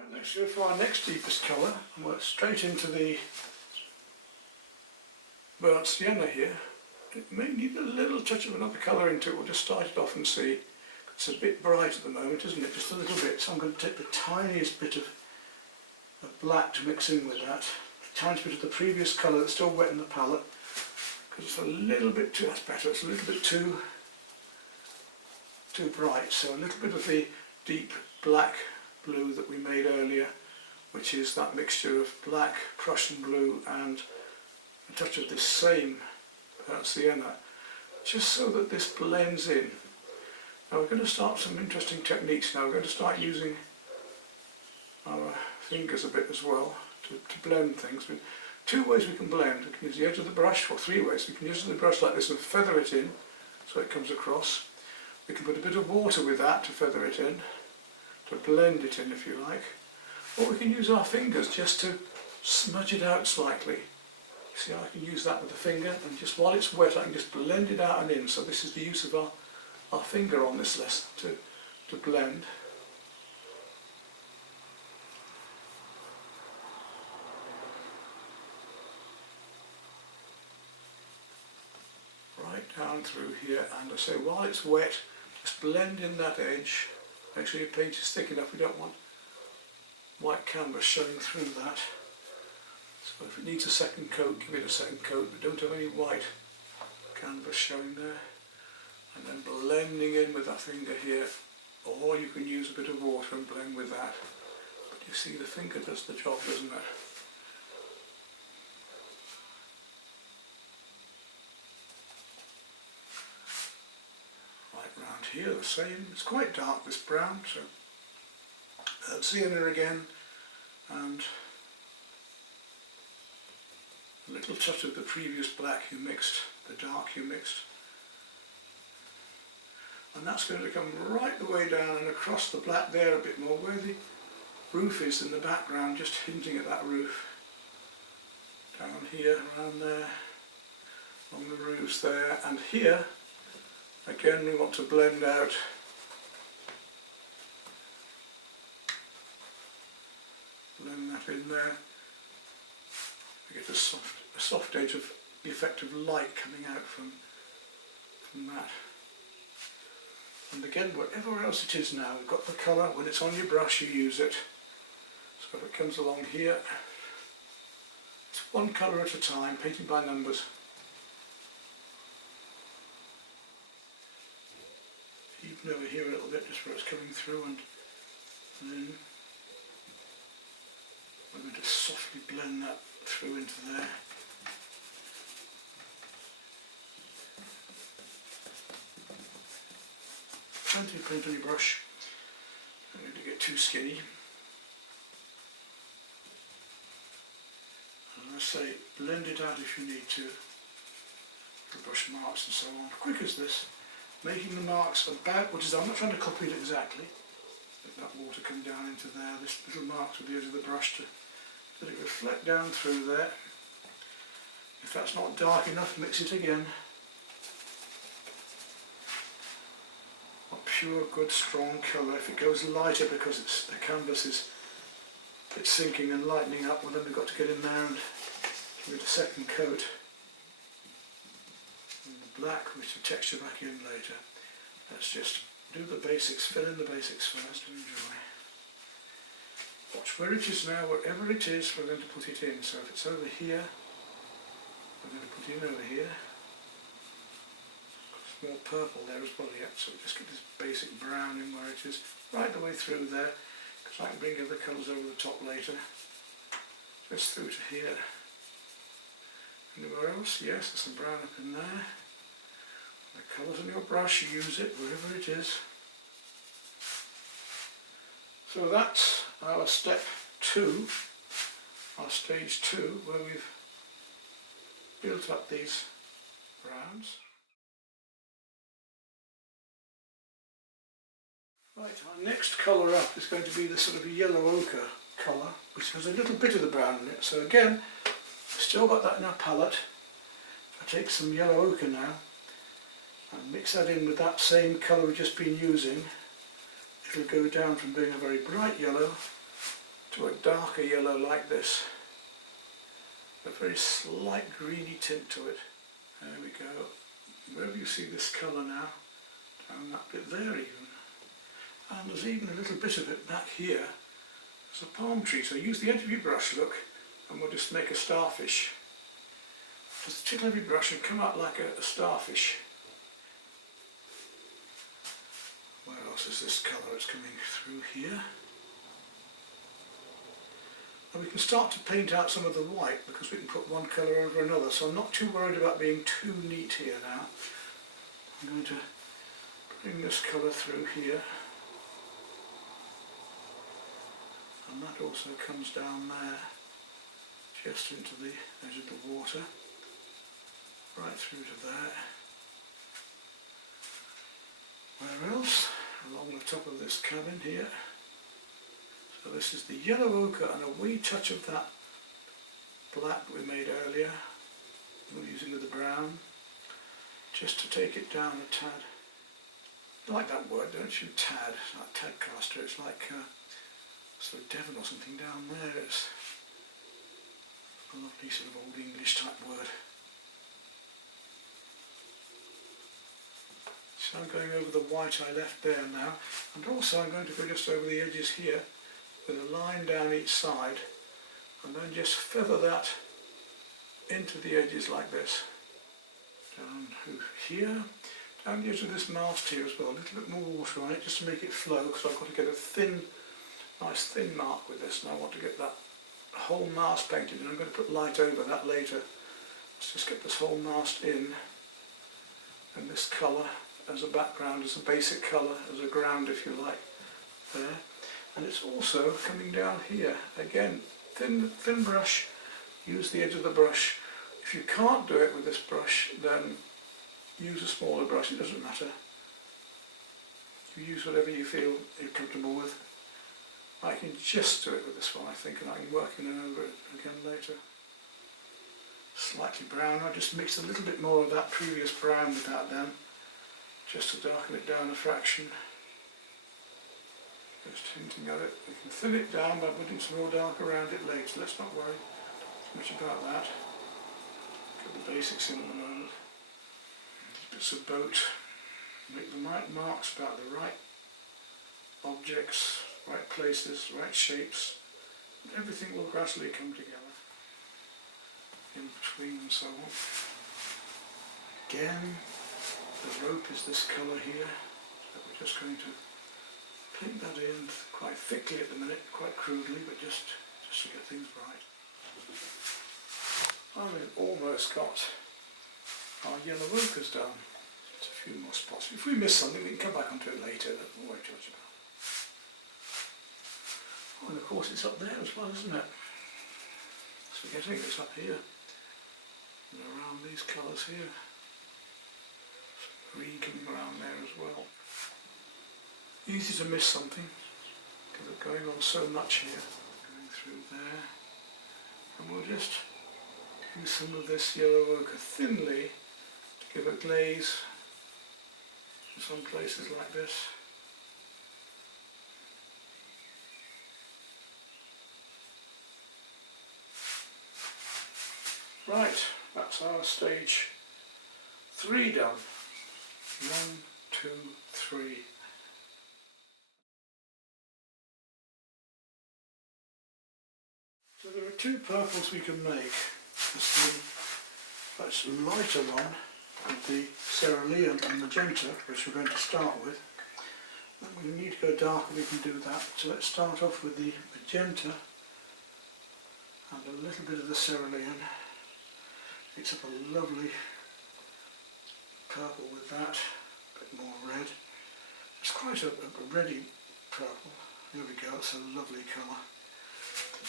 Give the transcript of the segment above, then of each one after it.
Right, let's go for our next deepest colour and work straight into the burnt sienna here. It may need a little touch of another colour into it. We'll just start it off and see. It's a bit bright at the moment, isn't it? Just a little bit. So I'm going to take the tiniest bit of black to mix in with that. The tiniest bit of the previous colour that's still wet in the palette. Because it's a little bit too, that's better, it's a little bit too bright. So a little bit of the deep black blue that we made earlier, which is that mixture of black, Prussian blue and a touch of this same sienna, just so that this blends in. Now we're going to start some interesting techniques now. We're going to start using our fingers a bit as well to blend things. Two ways we can blend. We can use the edge of the brush, or three ways. We can use the brush like this and feather it in so it comes across. We can put a bit of water with that to feather it in, to blend it in if you like. Or we can use our fingers just to smudge it out slightly. See how I can use that with the finger, and just while it's wet I can just blend it out and in. So this is the use of our finger on this lesson to blend. Right down through here, and I say while it's wet, just blend in that edge. Make sure your paint is thick enough. We don't want white canvas showing through that. So if it needs a second coat, give it a second coat, but don't have any white canvas showing there. And then blending in with that finger here, or you can use a bit of water and blend with that. But you see the finger does the job, doesn't it? Right round here the same. It's quite dark, this brown, so sienna again, and a little touch of the previous black you mixed, the dark you mixed. And that's going to come right the way down and across the black there a bit more, where the roof is in the background, just hinting at that roof. Down here, around there, on the roofs there, and here, again we want to blend out that in there. We get a soft edge of the effect of light coming out from that. And again, whatever else it is now, we've got the colour. When it's on your brush, you use it. So if it comes along here, it's one colour at a time, painting by numbers. Even over here a little bit, just where it's coming through, and then we're going to softly blend that through into there. Plenty of paint on your brush. I don't need to get too skinny. And as I say, blend it out if you need to. The brush marks and so on. Quick as this. Making the marks about what is. I'm not trying to copy it exactly. Let that water come down into there. This little marks with the edge of the brush to let it reflect down through there. If that's not dark enough, mix it again. Pure, good, strong colour. If it goes lighter because the canvas is sinking and lightening up, well then we've got to get in there and give it a second coat. And the black, which the texture back in later. Let's just do the basics, fill in the basics first and enjoy. Watch where it is now, wherever it is, we're going to put it in. So if it's over here, we're going to put it in over here. More purple there as well yet, so just get this basic brown in where it is, right the way through there, because I can bring other colours over the top later. Just through to here. Anywhere else? Yes, there's some brown up in there. The colours on your brush, you use it wherever it is. So that's our step 2, our stage 2, where we've built up these browns. Right, our next colour up is going to be the sort of yellow ochre colour, which has a little bit of the brown in it. So again, still got that in our palette. I take some yellow ochre now and mix that in with that same colour we've just been using. It'll go down from being a very bright yellow to a darker yellow like this. A very slight greeny tint to it. There we go. Wherever you see this colour now, down that bit there even. And there's even a little bit of it back here. There's a palm tree, so use the edge of your brush, look, and we'll just make a starfish. Just tickle every brush and come out like a starfish. Where else is this colour? It's coming through here. And we can start to paint out some of the white because we can put one colour over another, so I'm not too worried about being too neat here now. I'm going to bring this colour through here. And that also comes down there, just into the edge of the water, right through to there. Where else? Along the top of this cabin here. So this is the yellow ochre and a wee touch of that black we made earlier. We're using with the brown, just to take it down a tad. You like that word, don't you? Tad. It's like Tadcaster. It's like sort of Devon or something down there. It's a lovely sort of old English type word. So I'm going over the white I left there now, and also I'm going to go just over the edges here with a line down each side, and then just feather that into the edges like this. Down here, down the edge of this mast here as well, a little bit more water on it just to make it flow, because I've got to get a thin, nice thin mark with this, and I want to get that whole mast painted, and I'm going to put light over that later. Let's just get this whole mast in, and this colour as a background, as a basic colour, as a ground if you like, there. And it's also coming down here, again, thin brush, use the edge of the brush. If you can't do it with this brush, then use a smaller brush, it doesn't matter. You use whatever you feel you're comfortable with. I can just do it with this one, I think, and I can work in and over it again later. Slightly brown, I just mixed a little bit more of that previous brown with that then, just to darken it down a fraction. Just hinting at it. We can thin it down by putting some more dark around it later, let's not worry too much about that. Get the basics in at the moment. Bits of boat, make the right marks about the right objects, right places, right shapes. Everything will gradually come together in between and so on. Again, the rope is this colour here, so we're just going to paint that in quite thickly at the minute, quite crudely, but just to get things right. We've almost got our yellow ochres done. Just a few more spots. If we miss something, we can come back onto it later, don't worry too much about it. Oh, and of course it's up there as well, isn't it? It's forgetting it's up here, and around these colours here. Some green coming around there as well. Easy to miss something, because it's going on so much here. Going through there, and we'll just use some of this yellow ochre thinly to give a glaze in some places like this. Right, that's our stage 3 done. 1, 2, 3. So there are 2 purples we can make. This much lighter one with the cerulean and magenta, which we're going to start with. When we need to go darker, we can do that. So let's start off with the magenta and a little bit of the cerulean. Mix up a lovely purple with that, a bit more red. It's quite a reddy purple. There we go, it's a lovely colour.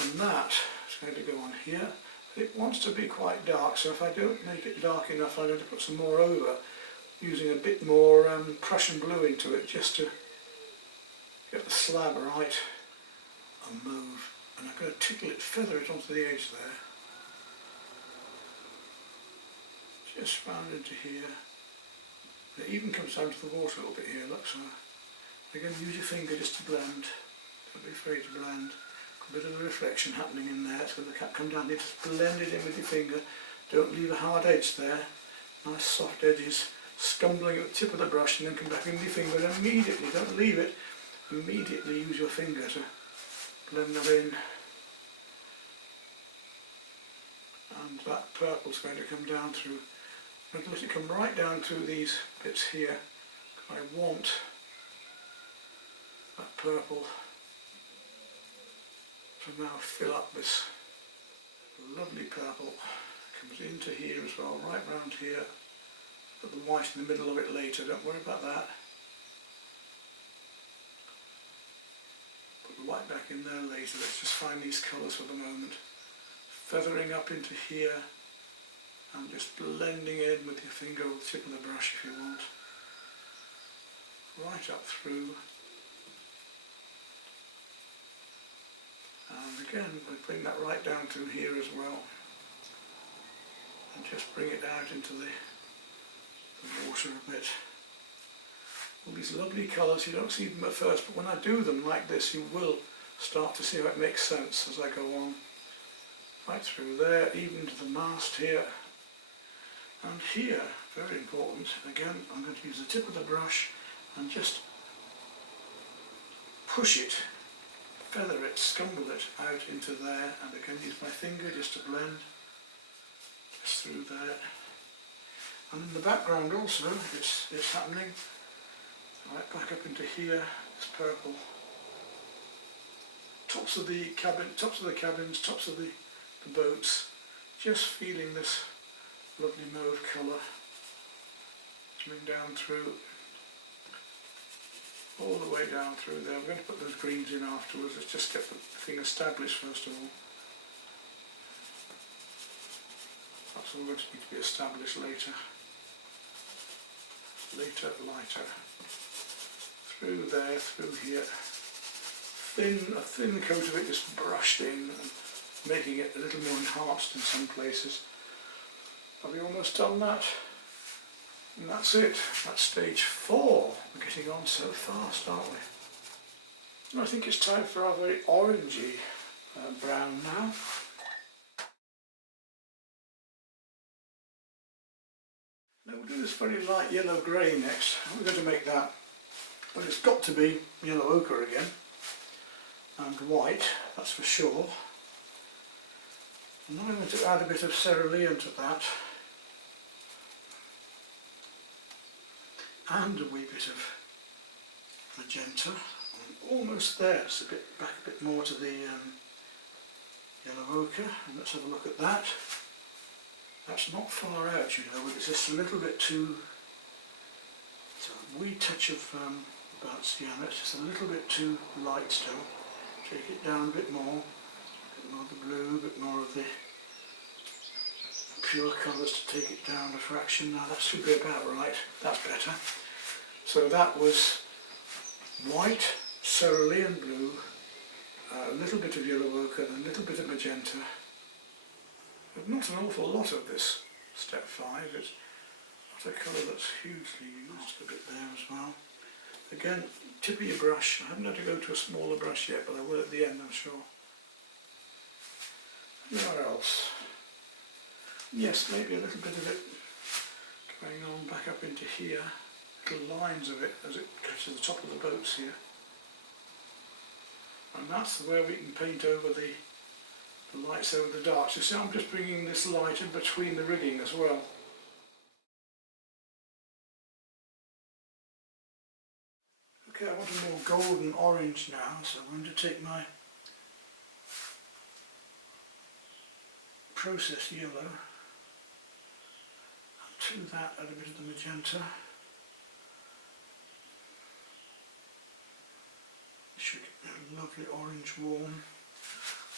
And that is going to go on here. It wants to be quite dark, so if I don't make it dark enough, I'm going to put some more over, using a bit more Prussian blue into it, just to get the slab right and move. And I'm going to tickle it, feather it onto the edge there. Just round into here. It even comes down to the water a little bit here, look, so again use your finger just to blend. Don't be afraid to blend. A bit of a reflection happening in there. It's going to come down. You just blend it in with your finger. Don't leave a hard edge there. Nice soft edges, scumbling at the tip of the brush, and then come back in with your finger and immediately, don't leave it, immediately use your finger to blend that in. And that purple's going to come down through. I'm going to let it come right down through these bits here. I want that purple to now fill up this lovely purple. Comes into here as well, right round here. Put the white in the middle of it later, don't worry about that. Put the white back in there later. Let's just find these colours for the moment. Feathering up into here and just blending in with your finger or the tip of the brush if you want. Right up through. And again, we bring that right down through here as well. And just bring it out into the water a bit. All these lovely colours, you don't see them at first, but when I do them like this, you will start to see how it makes sense as I go on. Right through there, even to the mast here. And here, very important, again, I'm going to use the tip of the brush and just push it, feather it, scumble it out into there, and again use my finger just to blend just through there. And in the background also, it's happening. Right back up into here, this purple. Tops of the cabins, tops of the boats, just feeling this lovely mauve colour coming down through, all the way down through there. We're going to put those greens in afterwards. Let's just get the thing established first of all. That's all going to need to be established later. Later, lighter. Through there, through here. A thin coat of it just brushed in, and making it a little more enhanced in some places. Have we almost done that? And that's it. That's stage 4. We're getting on so fast, aren't we? And I think it's time for our very orangey brown now. Now we'll do this very light yellow grey next. How are we going to make that? Well, it's got to be yellow ochre again. And white, that's for sure. And then I'm going to add a bit of cerulean to that. And a wee bit of magenta. I'm almost there. It's a bit back a bit more to the yellow ochre. And let's have a look at that. That's not far out, you know, but it's just a little bit too. It's a wee touch of about sienna. It's just a little bit too light still. Take it down a bit more of the blue, a bit more of the pure colours to take it down a fraction. Now that should be about right, that's better. So that was white, cerulean blue, a little bit of yellow ochre and a little bit of magenta. But not an awful lot of this step 5, it's not a colour that's hugely used, a bit there as well. Again, tip of your brush. I haven't had to go to a smaller brush yet, but I will at the end, I'm sure. Where else? Yes, maybe a little bit of it going on back up into here. Little lines of it as it gets to the top of the boats here. And that's where we can paint over the lights over the darks. You see, I'm just bringing this light in between the rigging as well. Okay, I want a more golden orange now, so I'm going to take my processed yellow and to that add a bit of the magenta. Should get a lovely orange warm.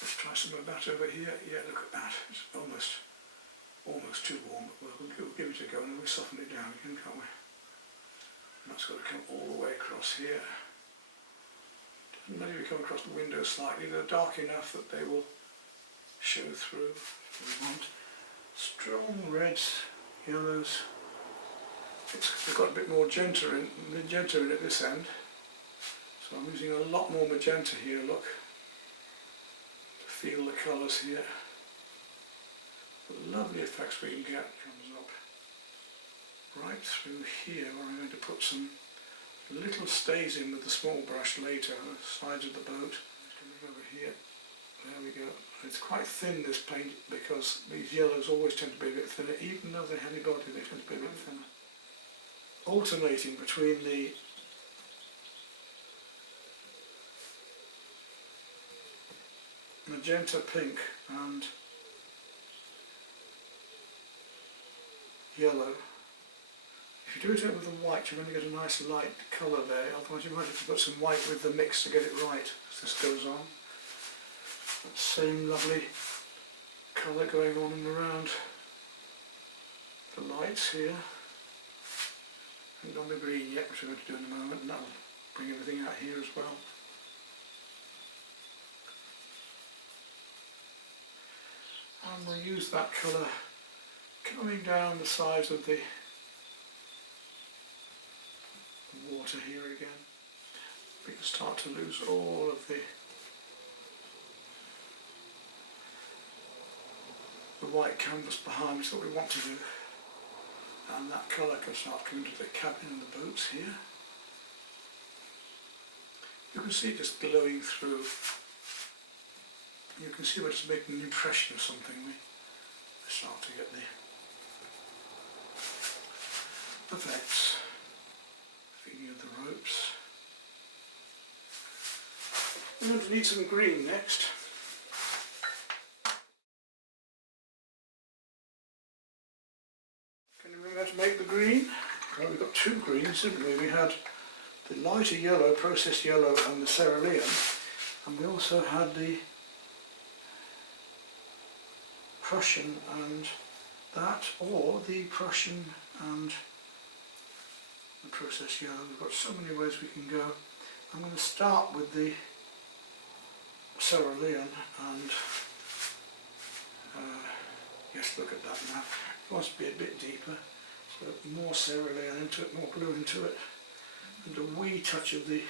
Let's try some of that over here. Yeah, look at that. It's almost too warm, but we'll give it a go and we'll soften it down again, can't we? And that's got to come all the way across here. Doesn't matter if you come across the window slightly, they're dark enough that they will show through if we want. Strong reds, yellows. It's got a bit more magenta in at this end. So I'm using a lot more magenta here, look. feel the colours here. The lovely effects we can get comes up right through here, where I'm going to put some little stays in with the small brush later on the sides of the boat. Just going to over here. There we go. It's quite thin, this paint, because these yellows always tend to be a bit thinner, even though they're heavy body, they tend to be a bit thinner. Alternating between the magenta pink and yellow. If you do it over the white, you're going to get a nice light colour there, otherwise you might have to put some white with the mix to get it right as this goes on. That same lovely colour going on and around the lights here. Haven't done the green yet, which we're going to do in a moment, and that will bring everything out here as well. And we'll use that colour coming down the sides of the water here again. We can start to lose all of the white canvas behind us that we want to do, and that colour can start coming to the cabin and the boats here. You can see it just glowing through. You can see we're just making an impression of something. We start to get the effects. Feeding of the ropes. We're going to need some green next. Can you remember how to make the green? Well, we've got two greens, haven't we? We had the lighter yellow, processed yellow, and the cerulean, and we also had the Prussian and that, or the Prussian and the processed yellow. We've got so many ways we can go. I'm going to start with the cerulean, and yes, look at that now. It wants to be a bit deeper, so more cerulean into it, more blue into it, and a wee touch of the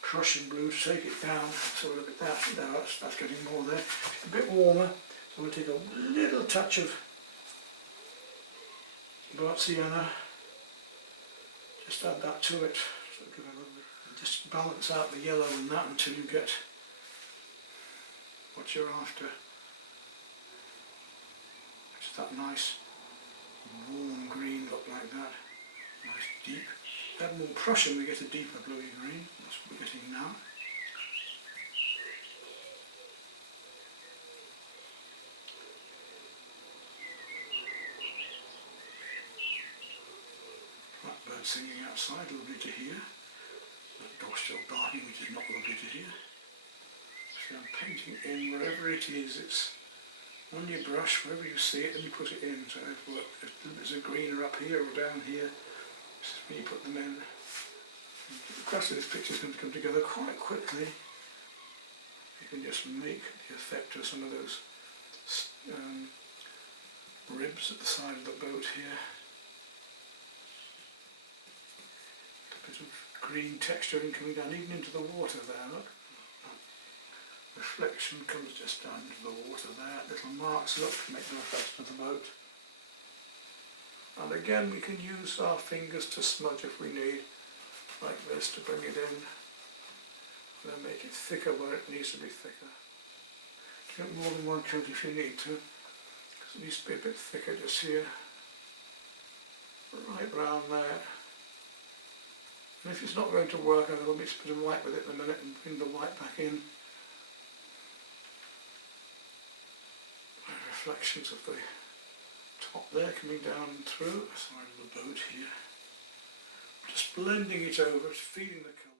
Prussian blue to take it down. So look at that, now that's getting more there. It's a bit warmer, so we'll take a little touch of burnt sienna. Just add that to it, so give it a little bit, just balance out the yellow and that until you get what you're after. Just that nice warm green look like that, nice deep. Add more Prussian, we get a deeper bluey green. That's what we're getting now. Blackbird singing outside, lovely to hear. That dog still barking, which is not lovely to hear. So I'm painting in wherever it is. It's on your brush, wherever you see it, and you put it in. So if there's a greener up here or down here, this is when you put them in. The rest of this picture is going to come together quite quickly. You can just make the effect of some of those ribs at the side of the boat here. A bit of green texturing coming down even into the water there, look. Reflection comes just down into the water there. Little marks, look, make the reflection of the boat. And again, we can use our fingers to smudge if we need, like this, to bring it in. And then make it thicker where it needs to be thicker. Get more than one coat if you need to, because it needs to be a bit thicker just here. Right round there. And if it's not going to work, I'm going to mix a bit of white with it in a minute and bring the white back in. Reflections of the top there coming down through the side of the boat here. Just blending it over, feeding the colour.